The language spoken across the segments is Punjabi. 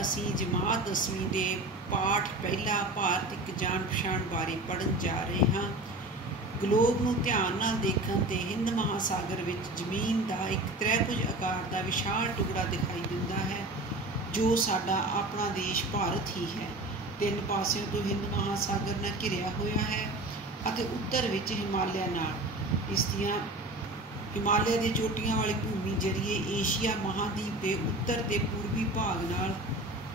ਅਸੀਂ ਜਮਾਤ 10ਵੀਂ ਦੇ ਪਾਠ ਪਹਿਲਾ ਭਾਰਤ ਇੱਕ ਜਾਣ ਪਛਾਣ ਬਾਰੇ ਪੜ੍ਹਨ ਜਾ ਰਹੇ ਹਾਂ। ਗਲੋਬ ਨੂੰ ਧਿਆਨ ਨਾਲ ਦੇਖਣ 'ਤੇ ਹਿੰਦ ਮਹਾਸਾਗਰ ਵਿੱਚ ਜ਼ਮੀਨ ਦਾ ਇੱਕ ਤ੍ਰੈਭੁਜ ਆਕਾਰ ਦਾ ਵਿਸ਼ਾਲ ਟੁਕੜਾ ਦਿਖਾਈ ਦਿੰਦਾ ਹੈ, ਜੋ ਸਾਡਾ ਆਪਣਾ ਦੇਸ਼ ਭਾਰਤ ਹੀ ਹੈ। ਤਿੰਨ ਪਾਸਿਓਂ ਤੋਂ ਹਿੰਦ ਮਹਾਸਾਗਰ ਨਾਲ ਘਿਰਿਆ ਹੋਇਆ ਹੈ ਅਤੇ ਉੱਤਰ ਵਿੱਚ ਹਿਮਾਲਿਆ ਨਾਲ। ਇਸ ਦੀਆਂ ਹਿਮਾਲਿਆ ਦੀ ਚੋਟੀਆਂ ਵਾਲੀ ਭੂਮੀ ਜ਼ਰੀਏ ਏਸ਼ੀਆ ਮਹਾਂਦੀਪ ਦੇ ਉੱਤਰ ਅਤੇ ਪੂਰਬੀ ਭਾਗ ਨਾਲ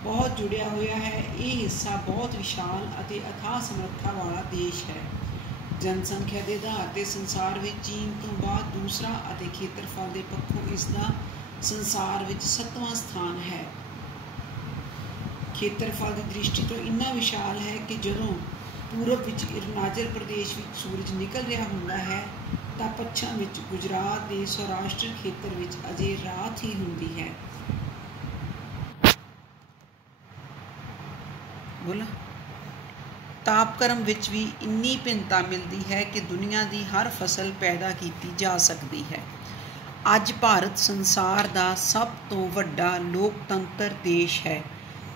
ਬਹੁਤ ਜੁੜਿਆ ਹੋਇਆ ਹੈ। ਇਹ ਹਿੱਸਾ ਬਹੁਤ ਵਿਸ਼ਾਲ ਅਤੇ ਅਥਾਹ ਸਮਰੱਥਾ ਵਾਲਾ ਦੇਸ਼ ਹੈ। ਜਨਸੰਖਿਆ ਦੇ ਆਧਾਰ 'ਤੇ ਸੰਸਾਰ ਵਿੱਚ ਚੀਨ ਤੋਂ ਬਾਅਦ ਦੂਸਰਾ ਅਤੇ ਖੇਤਰਫਲ ਦੇ ਪੱਖੋਂ ਇਸ ਦਾ ਸੰਸਾਰ ਵਿੱਚ 7ਵਾਂ ਸਥਾਨ ਹੈ। ਖੇਤਰਫਲ ਦੀ ਦ੍ਰਿਸ਼ਟੀ ਤੋਂ ਇੰਨਾ ਵਿਸ਼ਾਲ ਹੈ ਕਿ ਜਦੋਂ ਪੂਰਬ ਵਿੱਚ ਅਰੁਣਾਚਲ ਪ੍ਰਦੇਸ਼ ਵਿੱਚ ਸੂਰਜ ਨਿਕਲ ਰਿਹਾ ਹੁੰਦਾ ਹੈ ਤਾਂ ਪੱਛਮ ਵਿੱਚ ਗੁਜਰਾਤ ਦੇ ਸੌਰਾਸ਼ਟਰ ਖੇਤਰ ਵਿੱਚ ਅਜੇ ਰਾਤ ਹੀ ਹੁੰਦੀ ਹੈ। ਤਾਪਕ੍ਰਮ ਵਿੱਚ ਵੀ ਇੰਨੀ ਭਿੰਨਤਾ ਮਿਲਦੀ ਹੈ ਕਿ ਦੁਨੀਆ ਦੀ ਹਰ ਫਸਲ ਪੈਦਾ ਕੀਤੀ ਜਾ ਸਕਦੀ ਹੈ। ਅੱਜ ਭਾਰਤ ਸੰਸਾਰ ਦਾ ਸਭ ਤੋਂ ਵੱਡਾ ਲੋਕਤੰਤਰ ਦੇਸ਼ ਹੈ।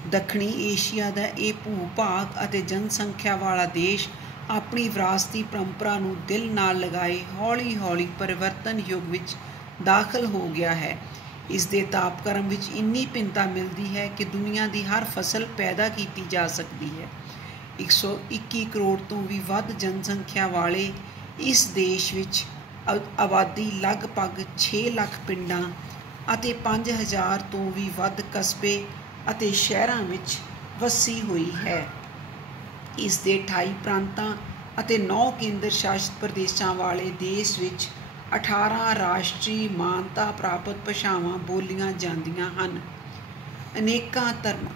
ਦੱਖਣੀ ਏਸ਼ੀਆ ਦਾ ਇਹ ਭੂ-ਭਾਗ ਅਤੇ ਜਨਸੰਖਿਆ ਵਾਲਾ ਦੇਸ਼ ਆਪਣੀ ਵਿਰਾਸਤੀ ਪਰੰਪਰਾ ਨੂੰ ਦਿਲ ਨਾਲ ਲਗਾਏ ਹੌਲੀ-ਹੌਲੀ ਪਰਿਵਰਤਨ ਯੁੱਗ ਵਿੱਚ ਦਾਖਲ ਹੋ ਗਿਆ ਹੈ। ਇਸ ਦੇ ਤਾਪਕ੍ਰਮ ਵਿੱਚ ਇੰਨੀ ਭਿੰਨਤਾ ਮਿਲਦੀ ਹੈ ਕਿ ਦੁਨੀਆ ਦੀ ਹਰ ਫਸਲ ਪੈਦਾ ਕੀਤੀ ਜਾ ਸਕਦੀ ਹੈ। 121 ਕਰੋੜ ਤੋਂ ਵੀ ਵੱਧ ਜਨਸੰਖਿਆ ਵਾਲੇ ਇਸ ਦੇਸ਼ ਵਿੱਚ ਆਬਾਦੀ ਲਗਭਗ 6 ਲੱਖ ਪਿੰਡਾਂ ਅਤੇ 5000 ਤੋਂ ਵੀ ਵੱਧ ਕਸਬੇ ਅਤੇ ਸ਼ਹਿਰਾਂ ਵਿੱਚ ਵਸੀ ਹੋਈ ਹੈ। ਇਸ ਦੇ 28 ਪ੍ਰਾਂਤਾਂ ਅਤੇ 9 ਕੇਂਦਰ ਸ਼ਾਸਿਤ ਪ੍ਰਦੇਸ਼ਾਂ ਵਾਲੇ ਦੇਸ਼ ਵਿੱਚ 18 ਰਾਸ਼ਟਰੀ ਮਾਨਤਾ ਪ੍ਰਾਪਤ ਭਾਸ਼ਾਵਾਂ ਬੋਲੀਆਂ ਜਾਂਦੀਆਂ ਹਨ। ਅਨੇਕਾਂ ਧਰਮਾਂ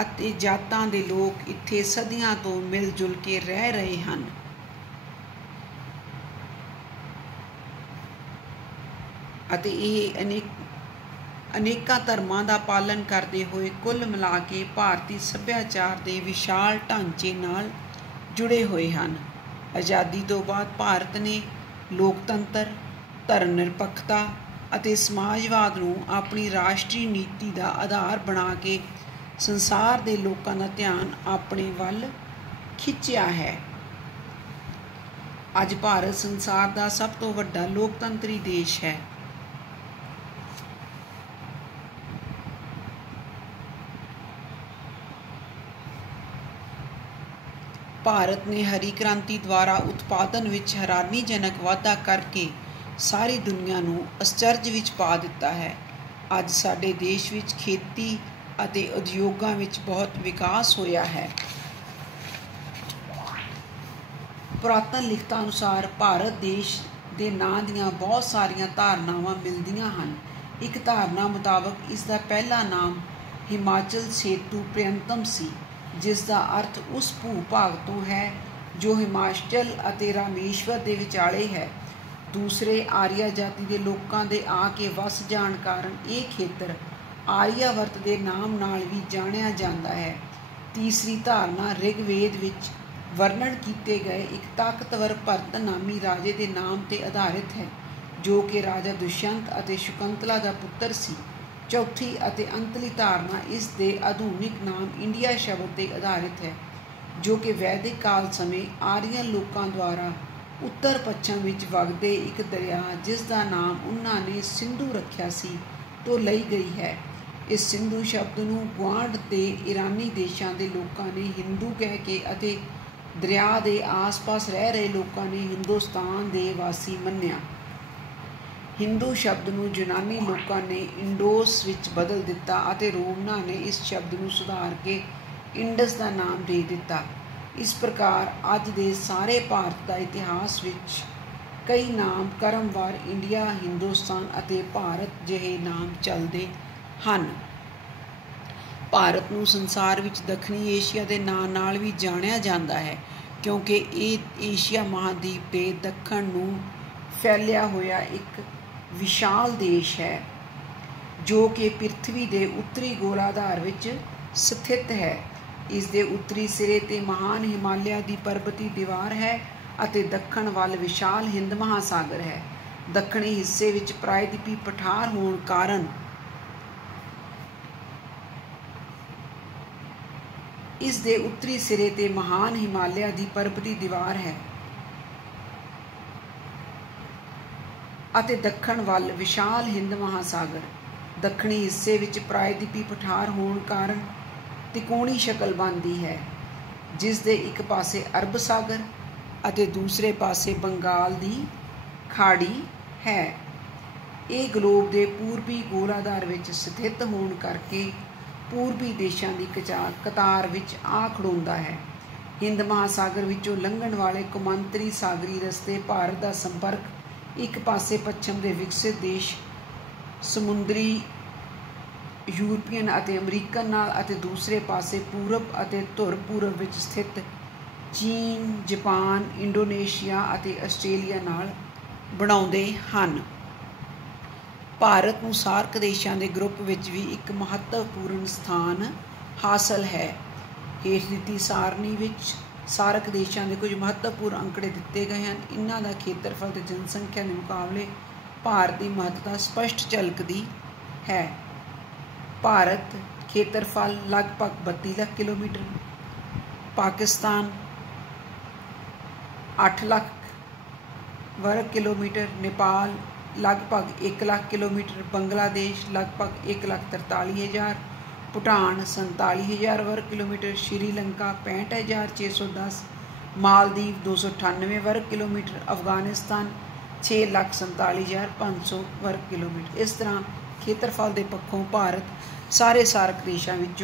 ਅਤੇ ਜਾਤਾਂ ਦੇ ਲੋਕ ਇੱਥੇ ਸਦੀਆਂ ਤੋਂ ਮਿਲ ਜੁਲ ਕੇ ਰਹਿ ਰਹੇ ਹਨ। ਅਤੇ ਇਹ ਅਨੇਕਾਂ ਧਰਮਾਂ ਦਾ ਪਾਲਣ ਕਰਦੇ ਹੋਏ ਕੁੱਲ ਮਿਲਾ ਕੇ ਭਾਰਤੀ ਸੱਭਿਆਚਾਰ ਦੇ ਵਿਸ਼ਾਲ ਢਾਂਚੇ ਨਾਲ ਜੁੜੇ ਹੋਏ ਹਨ। ਆਜ਼ਾਦੀ ਤੋਂ ਬਾਅਦ ਭਾਰਤ ਨੇ ਲੋਕਤੰਤਰ, ਧਰਮ ਨਿਰਪੱਖਤਾ ਅਤੇ ਸਮਾਜਵਾਦ ਨੂੰ ਆਪਣੀ ਰਾਸ਼ਟਰੀ ਨੀਤੀ ਦਾ ਆਧਾਰ ਬਣਾ ਕੇ ਸੰਸਾਰ ਦੇ ਲੋਕਾਂ ਦਾ ਧਿਆਨ ਆਪਣੇ ਵੱਲ ਖਿੱਚਿਆ ਹੈ। ਅੱਜ ਭਾਰਤ ਸੰਸਾਰ ਦਾ ਸਭ ਤੋਂ ਵੱਡਾ ਲੋਕਤੰਤਰੀ ਦੇਸ਼ ਹੈ। ਭਾਰਤ ਨੇ ਹਰੀ ਕ੍ਰਾਂਤੀ ਦੁਆਰਾ ਉਤਪਾਦਨ ਵਿੱਚ ਹੈਰਾਨੀਜਨਕ ਵਾਧਾ ਕਰਕੇ ਸਾਰੀ ਦੁਨੀਆ ਨੂੰ ਅਚਰਜ ਵਿੱਚ ਪਾ ਦਿੱਤਾ ਹੈ। ਅੱਜ ਸਾਡੇ ਦੇਸ਼ ਵਿੱਚ ਖੇਤੀ ਅਤੇ ਉਦਯੋਗਾਂ ਵਿੱਚ ਬਹੁਤ ਵਿਕਾਸ ਹੋਇਆ ਹੈ। ਪੁਰਾਤਨ ਲਿਖਤਾਂ ਅਨੁਸਾਰ ਭਾਰਤ ਦੇਸ਼ ਦੇ ਨਾਂ ਦੀਆਂ ਬਹੁਤ ਸਾਰੀਆਂ ਧਾਰਨਾਵਾਂ ਮਿਲਦੀਆਂ ਹਨ। ਇੱਕ ਧਾਰਨਾ ਮੁਤਾਬਕ ਇਸ ਦਾ ਪਹਿਲਾ ਨਾਮ ਹਿਮਾਚਲ ਸੇਤੂ ਪ੍ਰਿਅੰਤਮ ਸੀ, ਜਿਸ ਦਾ ਅਰਥ ਉਸ ਭੂ-ਭਾਗ ਤੋਂ ਹੈ ਜੋ ਹਿਮਾਚਲ ਅਤੇ ਰਾਮੇਸ਼ਵਰ ਦੇ ਵਿਚਾਲੇ ਹੈ। ਦੂਸਰੇ ਆਰੀਆ ਜਾਤੀ ਦੇ ਲੋਕਾਂ ਦੇ ਆ ਕੇ ਵਸ ਜਾਣ ਕਾਰਨ ਇਹ ਖੇਤਰ ਆਰੀਆਵਰਤ ਦੇ ਨਾਮ ਨਾਲ ਵੀ ਜਾਣਿਆ ਜਾਂਦਾ ਹੈ। ਤੀਸਰੀ ਧਾਰਨਾ ਰਿਗਵੇਦ ਵਿੱਚ ਵਰਣਨ ਕੀਤੇ ਗਏ ਇੱਕ ਤਾਕਤਵਰ ਭਰਤ ਨਾਮੀ ਰਾਜੇ ਦੇ ਨਾਮ 'ਤੇ ਆਧਾਰਿਤ ਹੈ, ਜੋ ਕਿ ਰਾਜਾ ਦੁਸ਼ਯੰਤ ਅਤੇ ਸ਼ਕੁੰਤਲਾ ਦਾ ਪੁੱਤਰ ਸੀ। ਚੌਥੀ ਅਤੇ ਅੰਤਲੀ ਧਾਰਨਾ ਇਸ ਦੇ ਆਧੁਨਿਕ ਨਾਮ ਇੰਡੀਆ ਸ਼ਬਦ 'ਤੇ ਆਧਾਰਿਤ ਹੈ, ਜੋ ਕਿ ਵੈਦਿਕ ਕਾਲ ਸਮੇਂ ਆਰੀਅਨ ਲੋਕਾਂ ਦੁਆਰਾ ਉੱਤਰ ਪੱਛਮ ਵਿੱਚ ਵਗਦੇ ਇੱਕ ਦਰਿਆ, ਜਿਸ ਦਾ ਨਾਮ ਉਹਨਾਂ ਨੇ ਸਿੰਧੂ ਰੱਖਿਆ ਸੀ, ਤੋਂ ਲਈ ਗਈ ਹੈ। ਇਸ ਸਿੰਧੂ ਸ਼ਬਦ ਨੂੰ ਗੁਆਂਢ ਦੇ ਈਰਾਨੀ ਦੇਸ਼ਾਂ ਦੇ ਲੋਕਾਂ ਨੇ ਹਿੰਦੂ ਕਹਿ ਕੇ ਅਤੇ ਦਰਿਆ ਦੇ ਆਸ-ਪਾਸ ਰਹਿ ਰਹੇ ਲੋਕਾਂ ਨੇ ਹਿੰਦੁਸਤਾਨ ਦੇ ਵਾਸੀ ਮੰਨਿਆ। ਹਿੰਦੂ ਸ਼ਬਦ ਨੂੰ ਯੂਨਾਨੀ ਲੋਕਾਂ ਨੇ ਇੰਡੋਸ ਵਿੱਚ ਬਦਲ ਦਿੱਤਾ ਅਤੇ ਰੋਮਨਾਂ ਨੇ ਇਸ ਸ਼ਬਦ ਨੂੰ ਸੁਧਾਰ ਕੇ ਇੰਡਸ ਦਾ ਨਾਮ ਦੇ ਦਿੱਤਾ। ਇਸ ਪ੍ਰਕਾਰ ਅੱਜ ਦੇ ਸਾਰੇ ਭਾਰਤ ਦਾ ਇਤਿਹਾਸ ਵਿੱਚ ਕਈ ਨਾਮ ਕ੍ਰਮਵਾਰ ਇੰਡੀਆ, ਹਿੰਦੁਸਤਾਨ ਅਤੇ ਭਾਰਤ ਜਿਹੇ ਨਾਮ ਚੱਲਦੇ ਹਨ। ਭਾਰਤ ਨੂੰ ਸੰਸਾਰ ਵਿੱਚ ਦੱਖਣੀ ਏਸ਼ੀਆ ਦੇ ਨਾਂ ਨਾਲ ਵੀ ਜਾਣਿਆ ਜਾਂਦਾ ਹੈ, ਕਿਉਂਕਿ ਇਹ ਏਸ਼ੀਆ ਮਹਾਂਦੀਪ ਦੇ ਦੱਖਣ ਨੂੰ ਫੈਲਿਆ ਹੋਇਆ ਇੱਕ ਵਿਸ਼ਾਲ ਦੇਸ਼ ਹੈ, ਜੋ ਕਿ ਪ੍ਰਿਥਵੀ ਦੇ ਉੱਤਰੀ ਗੋਲਾਰਧ ਵਿੱਚ ਸਥਿਤ ਹੈ। ਇਸ ਦੇ ਉੱਤਰੀ ਸਿਰੇ 'ਤੇ ਮਹਾਨ ਹਿਮਾਲਿਆ ਦੀ ਪਰਬਤੀ ਦੀਵਾਰ ਹੈ ਅਤੇ ਦੱਖਣ ਵੱਲ ਵਿਸ਼ਾਲ ਹਿੰਦ ਮਹਾਸਾਗਰ ਹੈ। ਦੱਖਣੀ ਹਿੱਸੇ ਵਿੱਚ ਪ੍ਰਾਇਦੀਪੀ ਪਠਾਰ ਹੋਣ ਕਾਰਨ ਇਸ ਦੇ ਉੱਤਰੀ ਸਿਰੇ 'ਤੇ ਮਹਾਨ ਹਿਮਾਲਿਆ ਦੀ ਪਰਬਤੀ ਦੀਵਾਰ ਹੈ ਅਤੇ ਦੱਖਣ ਵੱਲ ਵਿਸ਼ਾਲ ਹਿੰਦ ਮਹਾਸਾਗਰ। ਦੱਖਣੀ ਹਿੱਸੇ ਵਿੱਚ ਪ੍ਰਾਇਦੀਪੀ ਪਠਾਰ ਹੋਣ ਕਾਰਨ ਤਿਕੋਣੀ ਸ਼ਕਲ ਬਣਦੀ ਹੈ, ਜਿਸ ਦੇ ਇੱਕ ਪਾਸੇ ਅਰਬ ਸਾਗਰ ਅਤੇ ਦੂਸਰੇ ਪਾਸੇ ਬੰਗਾਲ ਦੀ ਖਾੜੀ ਹੈ। ਇਹ ਗਲੋਬ ਦੇ ਪੂਰਬੀ ਗੋਲਾਰਧ ਵਿੱਚ ਸਥਿਤ ਹੋਣ ਕਰਕੇ ਪੂਰਬੀ ਦੇਸ਼ਾਂ ਦੀ ਕਤਾਰ ਵਿੱਚ ਆ ਖੜੋਂਦਾ ਹੈ। ਹਿੰਦ ਮਹਾਸਾਗਰ ਵਿੱਚੋਂ ਲੰਘਣ ਵਾਲੇ ਕੌਮਾਂਤਰੀ ਸਾਗਰੀ ਰਸਤੇ ਭਾਰਤ ਦਾ ਸੰਪਰਕ ਇੱਕ ਪਾਸੇ ਪੱਛਮ ਦੇ ਵਿਕਸਿਤ ਦੇਸ਼ ਸਮੁੰਦਰੀ ਯੂਰਪੀਅਨ ਅਤੇ ਅਮਰੀਕਨ ਨਾਲ ਅਤੇ ਦੂਸਰੇ ਪਾਸੇ ਪੂਰਬ ਅਤੇ ਧੁਰ ਪੂਰਬ ਵਿੱਚ ਸਥਿਤ ਚੀਨ, ਜਾਪਾਨ, ਇੰਡੋਨੇਸ਼ੀਆ ਅਤੇ ਆਸਟ੍ਰੇਲੀਆ ਨਾਲ ਬਣਾਉਂਦੇ ਹਨ। ਭਾਰਤ ਨੂੰ ਸਾਰਕ ਦੇਸ਼ਾਂ ਦੇ ਗਰੁੱਪ ਵਿੱਚ ਵੀ ਇੱਕ ਮਹੱਤਵਪੂਰਨ ਸਥਾਨ ਹਾਸਲ ਹੈ। ਹੇਠ ਦਿੱਤੀ ਸਾਰਣੀ ਵਿੱਚ ਸਾਰਕ ਦੇਸ਼ਾਂ ਦੇ ਕੁਝ ਮਹੱਤਵਪੂਰਨ ਅੰਕੜੇ ਦਿੱਤੇ ਗਏ ਹਨ। ਇਹਨਾਂ ਦਾ ਖੇਤਰਫਲ ਅਤੇ ਜਨਸੰਖਿਆ ਦੇ ਮੁਕਾਬਲੇ ਭਾਰਤ ਦੀ ਮਹੱਤਤਾ ਸਪਸ਼ਟ ਝਲਕਦੀ ਹੈ। ਭਾਰਤ ਖੇਤਰਫਲ ਲਗਭਗ 32 ਲੱਖ ਕਿਲੋਮੀਟਰ, ਪਾਕਿਸਤਾਨ 8 ਲੱਖ ਵਰਗ ਕਿਲੋਮੀਟਰ, ਨੇਪਾਲ ਲਗਭਗ 1 ਲੱਖ ਕਿਲੋਮੀਟਰ, ਬੰਗਲਾਦੇਸ਼ ਲਗਭਗ 1,43,000, ਭੂਟਾਨ 47,000 ਵਰਗ ਕਿਲੋਮੀਟਰ, ਸ਼੍ਰੀਲੰਕਾ 65,610, ਮਾਲਦੀਵ 298 ਵਰਗ ਕਿਲੋਮੀਟਰ, ਅਫਗਾਨਿਸਤਾਨ 6,47,500 ਵਰਗ ਕਿਲੋਮੀਟਰ। ਇਸ ਤਰ੍ਹਾਂ ਖੇਤਰਫਲ ਦੇ ਪੱਖੋਂ ਭਾਰਤ ਸਾਰੇ ਸਾਰਕ ਦੇਸ਼ਾਂ ਵਿੱਚੋਂ